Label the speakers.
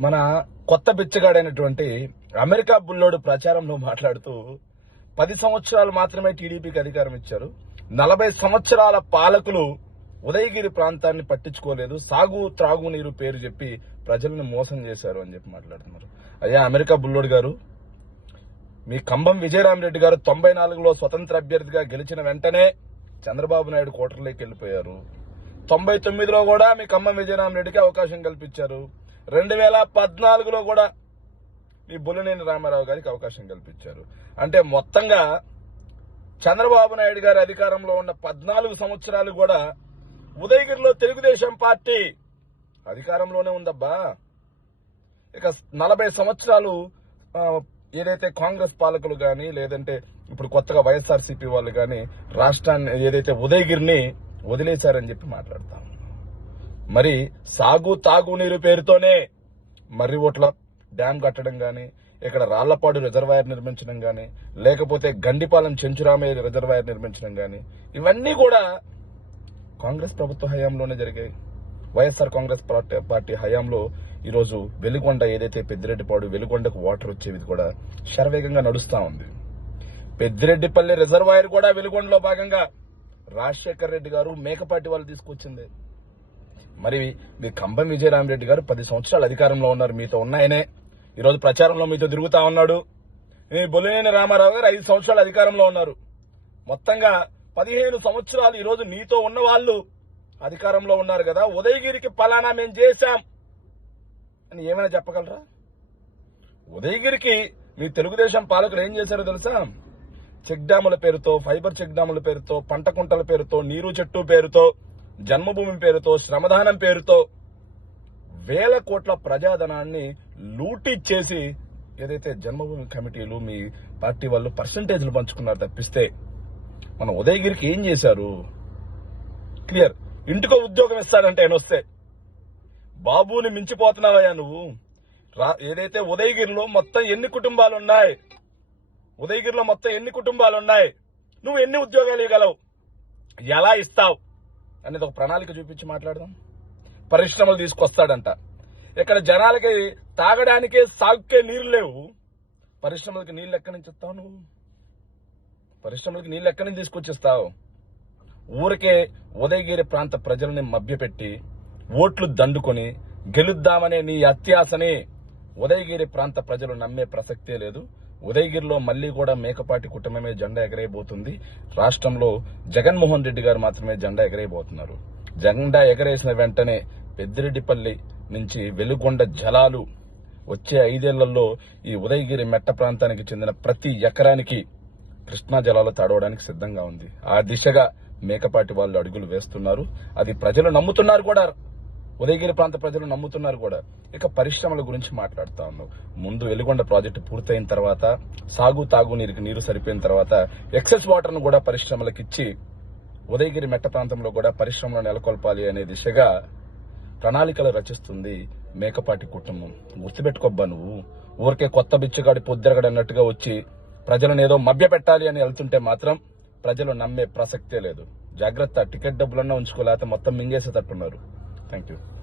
Speaker 1: మన కొత్త బిచ్చగాడైనటువంటి అమెరికా బుల్లోడు ప్రచారంలో మాట్లాడుతూ పది సంవత్సరాలు మాత్రమే టీడీపీకి అధికారం ఇచ్చారు. నలభై సంవత్సరాల పాలకులు ఉదయగిరి ప్రాంతాన్ని పట్టించుకోలేదు. సాగు త్రాగునీరు పేరు చెప్పి ప్రజలను మోసం చేశారు అని చెప్పి మాట్లాడుతున్నారు. అయ్యా అమెరికా బుల్లోడు గారు మీ కంబం విజయరామరెడ్డి గారు తొంభై నాలుగులో స్వతంత్ర అభ్యర్థిగా గెలిచిన వెంటనే చంద్రబాబు నాయుడు కోటర్లోకి వెళ్ళిపోయారు. తొంభై తొమ్మిదిలో కూడా మీ ఖమ్మం విజయరామరెడ్డికి అవకాశం కల్పించారు. రెండు వేల పద్నాలుగులో కూడా ఈ బుల్లినేని రామారావు గారికి అవకాశం కల్పించారు. అంటే మొత్తంగా చంద్రబాబు నాయుడు గారి అధికారంలో ఉన్న పద్నాలుగు సంవత్సరాలు కూడా ఉదయగిరిలో తెలుగుదేశం పార్టీ అధికారంలోనే ఉందబ్బా. ఇక నలభై సంవత్సరాలు ఏదైతే కాంగ్రెస్ పాలకులు కానీ లేదంటే ఇప్పుడు కొత్తగా వైఎస్ఆర్సీపీ వాళ్ళు కానీ రాష్ట్రాన్ని ఏదైతే ఉదయగిరిని వదిలేశారని చెప్పి మాట్లాడతాం. మరి సాగు తాగునీరు పేరుతోనే మర్రి ఓట్ల డ్యాం కట్టడం కానీ ఇక్కడ రాళ్ళపాడు రిజర్వాయర్ నిర్మించడం కానీ లేకపోతే గండిపాలెం చెంచురామయ్య రిజర్వాయర్ నిర్మించడం కానీ ఇవన్నీ కూడా కాంగ్రెస్ ప్రభుత్వ హయాంలోనే జరిగాయి. వైఎస్ఆర్ కాంగ్రెస్ పార్టీ- పార్టీ హయాంలో ఈరోజు వెలుగొండ ఏదైతే పెద్దిరెడ్డిపాడు వెలుగొండకు వాటర్ వచ్చేది కూడా శరవేగంగా నడుస్తా ఉంది. పెద్దిరెడ్డిపల్లి రిజర్వాయర్ కూడా వెలుగొండలో భాగంగా రాజశేఖర్ రెడ్డి గారు మేకపాటి వాళ్ళు తీసుకొచ్చింది. మరి మీ కంబం విజయరామరెడ్డి గారు పది సంవత్సరాలు అధికారంలో ఉన్నారు మీతో ఉన్నాయనే. ఈరోజు ప్రచారంలో మీతో తిరుగుతా ఉన్నాడు. మీ బొలినేని రామారావు గారు ఐదు సంవత్సరాలు అధికారంలో ఉన్నారు. మొత్తంగా పదిహేను సంవత్సరాలు ఈరోజు నీతో ఉన్న వాళ్ళు అధికారంలో ఉన్నారు కదా ఉదయగిరికి పలానా మేము చేశాం అని ఏమైనా చెప్పగలరా? ఉదయగిరికి మీ తెలుగుదేశం పాలకులు ఏం చేశారో తెలుసా? చెక్ డ్యాముల పేరుతో ఫైబర్ చెక్ డ్యాముల పేరుతో పంట కుంటల పేరుతో నీరు చెట్టు పేరుతో జన్మభూమి పేరుతో శ్రమదానం పేరుతో వేల కోట్ల ప్రజాధనాన్ని లూటీ చేసి ఏదైతే జన్మభూమి కమిటీలు మీ పార్టీ వాళ్ళు పర్సంటేజ్లు పంచుకున్నారు తప్పిస్తే మన ఉదయగిరికి ఏం చేశారు? క్లియర్. ఇంటికో ఉద్యోగం ఇస్తాడంటే ఆయన వస్తే. బాబుని మించిపోతున్నావయ్యా నువ్వు. రా- ఏదైతే ఉదయగిరిలో మొత్తం ఎన్ని కుటుంబాలు ఉన్నాయి ఉదయగిరిలో మొత్తం ఎన్ని కుటుంబాలు ఉన్నాయి నువ్వు ఎన్ని ఉద్యోగాలు ఇవ్వగలవు? ఎలా ఇస్తావు? అనేది ఒక ప్రణాళిక చూపించి మాట్లాడదాం. పరిశ్రమలు తీసుకొస్తాడంట. ఇక్కడ జనాలకి తాగడానికే సాగుకే నీళ్ళు లేవు. పరిశ్రమలకి నీళ్ళు ఎక్కడి నుంచి ఇస్తావు నువ్వు? పరిశ్రమలకి నీళ్ళు ఎక్కడి నుంచి తీసుకొచ్చిస్తావు? ఊరికే ఉదయగిరి ప్రాంత ప్రజల్ని మభ్యపెట్టి ఓట్లు దండుకొని గెలుద్దామనే నీ అత్యాసని ఉదయగిరి ప్రాంత ప్రజలు నమ్మే ప్రసక్తే లేదు. ఉదయగిరిలో మళ్ళీ కూడా మేకపాటి కుటుంబమే జెండా ఎగరేయబోతుంది. రాష్ట్రంలో జగన్మోహన్ రెడ్డి గారు మాత్రమే జెండా ఎగరేయబోతున్నారు. జెండా ఎగరేసిన వెంటనే పెద్దిరెడ్డిపల్లి నుంచి వెలుగొండ జలాలు వచ్చే ఐదేళ్ళలో ఈ ఉదయగిరి మెట్ట ప్రాంతానికి చెందిన ప్రతి ఎకరానికి కృష్ణా జలాలు తడవడానికి సిద్ధంగా ఉంది. ఆ దిశగా మేకపాటి వాళ్ళు అడుగులు వేస్తున్నారు. అది ప్రజలు నమ్ముతున్నారు కూడా. ఉదయగిరి ప్రాంత ప్రజలు నమ్ముతున్నారు కూడా. ఇక పరిశ్రమల గురించి మాట్లాడుతా ఉన్నాం. ముందు వెలుగొండ ప్రాజెక్టు పూర్తయిన తర్వాత సాగు తాగునీరుకి నీరు సరిపోయిన తర్వాత ఎక్సెస్ వాటర్ను కూడా పరిశ్రమలకు ఇచ్చి ఉదయగిరి మెట్ట ప్రాంతంలో కూడా పరిశ్రమలు నెలకొల్పాలి అనే దిశగా ప్రణాళికలు రచిస్తుంది మేకపాటి కుటుంబం. గుర్తుపెట్టుకోబ్బా నువ్వు. ఊరికే కొత్త బిచ్చగాడి పొద్దురగడు అన్నట్టుగా వచ్చి ప్రజలను ఏదో మభ్య పెట్టాలి అని వెళ్తుంటే మాత్రం ప్రజలు నమ్మే ప్రసక్తే లేదు. జాగ్రత్త టికెట్ డబ్బులన్నా ఉంచుకోలేకపోతే మొత్తం మింగేసేటట్టున్నారు. Thank you.